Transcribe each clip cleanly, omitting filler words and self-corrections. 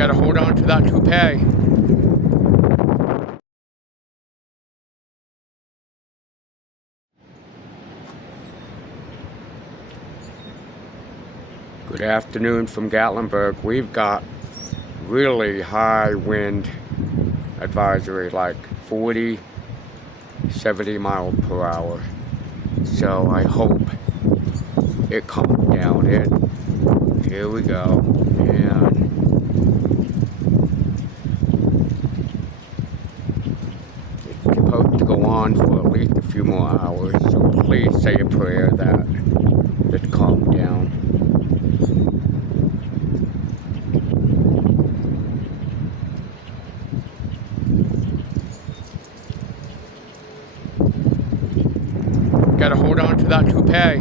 Gotta hold on to that toupee. Good afternoon from Gatlinburg. We've got really high wind advisory, like 40, 70 miles per hour. So I hope it calms down. Here we go. And it's supposed to go on for at least a few more hours. So please say a prayer that it calms down. Gotta hold on to that toupee.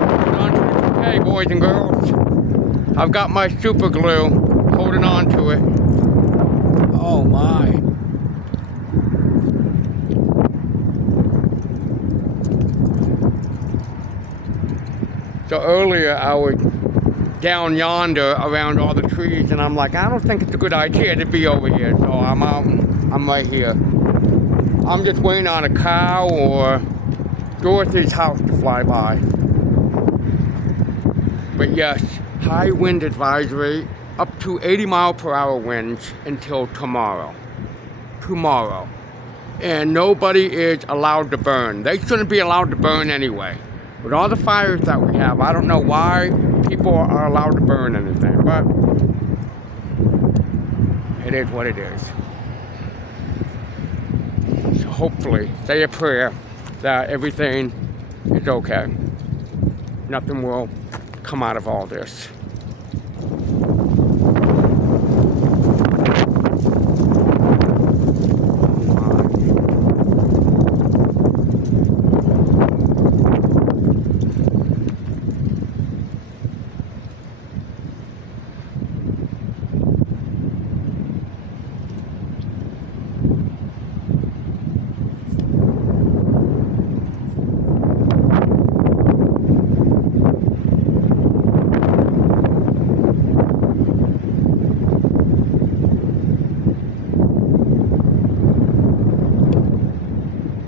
Hold on to the toupee, boys and girls. I've got my super glue, holding on to it. Oh my. So earlier I was down yonder around all the trees, and I'm like, I don't think it's a good idea to be over here. So I'm out, I'm right here. I'm just waiting on a cow or Dorothy's house to fly by. But yes, high wind advisory, up to 80 mile per hour winds until tomorrow. And nobody is allowed to burn. They shouldn't be allowed to burn anyway. With all the fires that we have, I don't know why people are allowed to burn anything, but it is what it is. So hopefully, say a prayer that everything is okay. Nothing will come out of all this.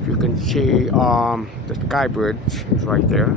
You can see the sky bridge is right there.